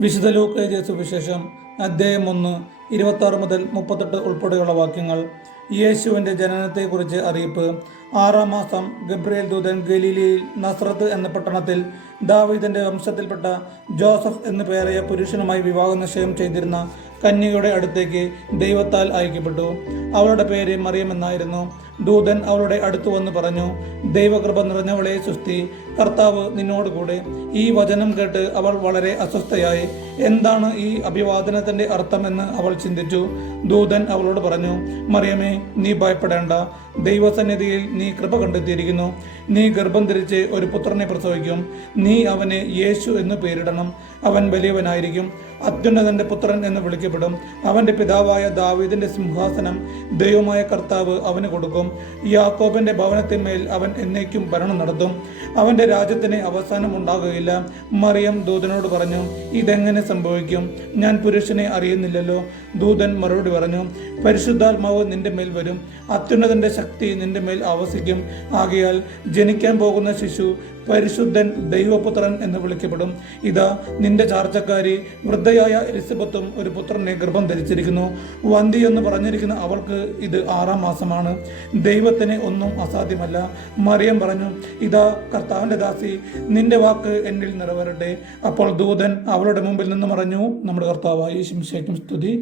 വിശുദ്ധ ലൂക്കോയുടെ സുവിശേഷം അദ്ദേഹം ഒന്ന് ഇരുപത്തി മുതൽ മുപ്പത്തെട്ട് ഉൾപ്പെടെയുള്ള വാക്യങ്ങൾ. യേശുവിന്റെ ജനനത്തെക്കുറിച്ച് അറിയിപ്പ്. ആറാം മാസം ഗബ്രിയേൽ ദൂതൻ ഗലീലിയിൽ നസ്രത്ത് എന്ന പട്ടണത്തിൽ ദാവീദിന്റെ വംശത്തിൽപ്പെട്ട ജോസഫ് എന്നു പേരായ പുരുഷനുമായി വിവാഹ നിശ്ചയം ചെയ്തിരുന്ന കന്യകയുടെ അടുത്തേക്ക് ദൈവത്താൽ അയക്കപ്പെട്ടു. അവളുടെ പേര് മറിയം എന്നായിരുന്നു. ദൂതൻ അവളുടെ അടുത്തു വന്ന് പറഞ്ഞു ദൈവകൃപ നിറഞ്ഞവളെ സുസ്തി കർത്താവ് നിന്നോടുകൂടെ ഈ വചനം കേട്ട് അവൾ വളരെ അസ്വസ്ഥയായി. എന്താണ് ഈ അഭിവാദനത്തിന്റെ അർത്ഥമെന്ന് അവൾ ചിന്തിച്ചു. ദൂതൻ അവളോട് പറഞ്ഞു മറിയമേ നീ ഭയപ്പെടേണ്ട. ദൈവസന്നിധിയിൽ നീ കൃപ കണ്ടെത്തിയിരിക്കുന്നു. നീ ഗർഭം ധരിച്ച് ഒരു പുത്രനെ പ്രസവിക്കും. നീ അവനെ യേശു എന്ന് പേരിടണം. അവൻ വലിയവനായിരിക്കും. അത്യുന്നതന്റെ പുത്രൻ എന്ന് വിളിക്കപ്പെടും. അവന്റെ പിതാവായ ദാവീദിന്റെ സിംഹാസനം ദൈവമായ കർത്താവ് അവന് കൊടുക്കും. യാക്കോബിന്റെ ഭവനത്തിന്മേൽ അവൻ എന്നേക്കും ഭരണം നടത്തും. അവന്റെ രാജ്യത്തിന് അവസാനം ഉണ്ടാകുകയില്ല. മറിയം ദൂതനോട് പറഞ്ഞു ഇതെങ്ങനെ സംഭവിക്കും? ഞാൻ പുരുഷനെ അറിയുന്നില്ലല്ലോ. ദൂതൻ മറുപടി പറഞ്ഞു പരിശുദ്ധാത്മാവ് നിന്റെ മേൽ വരും. അത്യുന്നതന്റെ ശക്തി നിന്റെ മേൽ ആവസിക്കും. ആകയാൽ ജനിക്കാൻ പോകുന്ന ശിശു പരിശുദ്ധൻ ദൈവപുത്രൻ എന്ന് വിളിക്കപ്പെടും. ഇതാ നിന്റെ ചാർച്ചക്കാരി വൃദ്ധയായ എലിസബത്തും ഒരു പുത്രനെ ഗർഭം ധരിച്ചിരിക്കുന്നു. വന്തി എന്ന് പറഞ്ഞിരിക്കുന്ന അവൾക്ക് ഇത് ആറാം മാസമാണ്. ദൈവത്തിന് ഒന്നും അസാധ്യമല്ല. മറിയം പറഞ്ഞു ഇതാ കർത്താവിന്റെ ദാസി നിന്റെ വാക്ക് എന്നിൽ നിറവേറട്ടെ അപ്പോൾ ദൂതൻ അവളുടെ മുമ്പിൽ നിന്ന് പറഞ്ഞു നമ്മുടെ കർത്താവായി ശിംശേക്കും സ്തുതി.